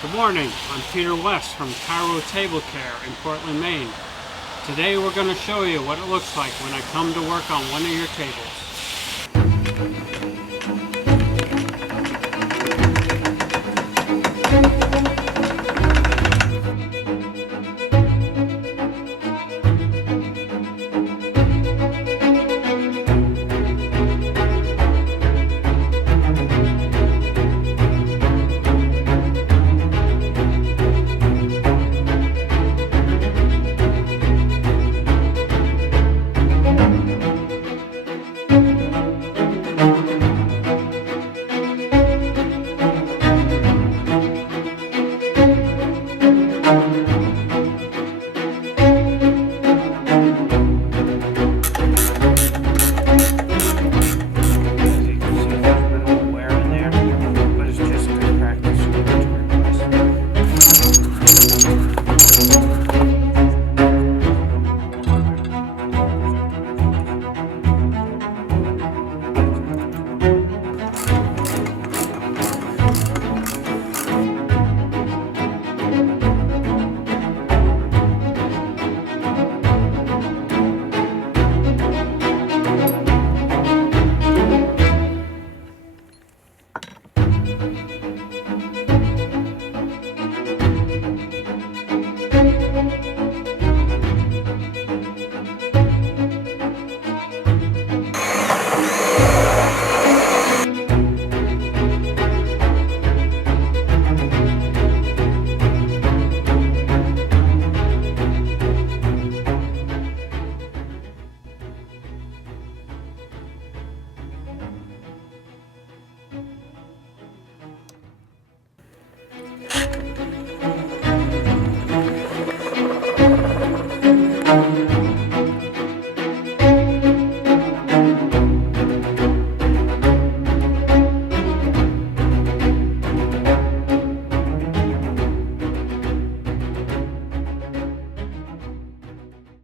Good morning, I'm Peter West from Chiro Table Care in Portland, Maine. Today we're going to show you what it looks like when I come to work on one of your tables.